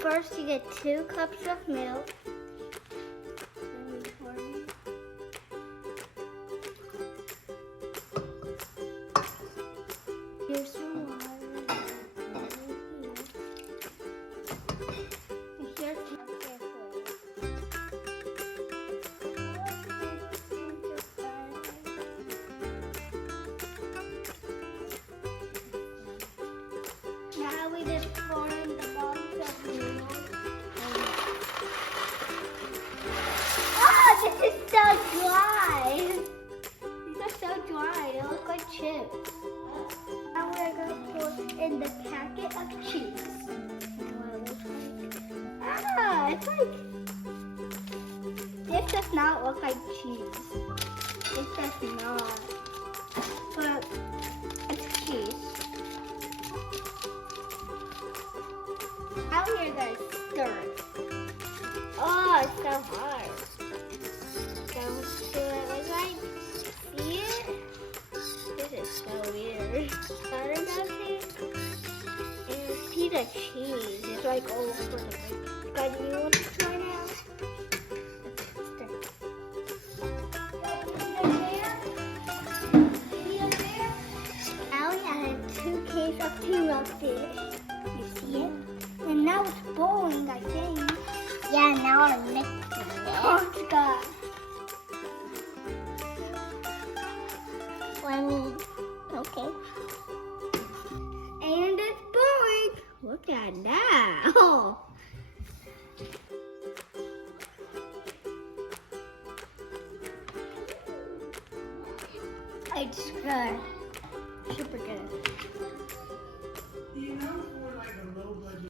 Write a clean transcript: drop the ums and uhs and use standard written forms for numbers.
First, you get 2 cups of milk. Here's some water. Here's now we just pour in the bottles of noodles. Oh, this is so dry. These are so dry. They look like chips. Now we're going to pour in the packet of cheese. It's like, this does not look like cheese. It does not. But it's cheese. Now you're going to stir it. Oh, it's so hard. Don't do it like I see it. This is so weird. Butter melting and pita cheese is like all over the place. Guys, you want to try now? Now we added 2 cases of tuna fish. You see it? And now it's boiling, I think. Yeah, now I'm mixing it. Oh, it's good. Let me. Okay. And it's boiling. Look at that. Oh. It's good.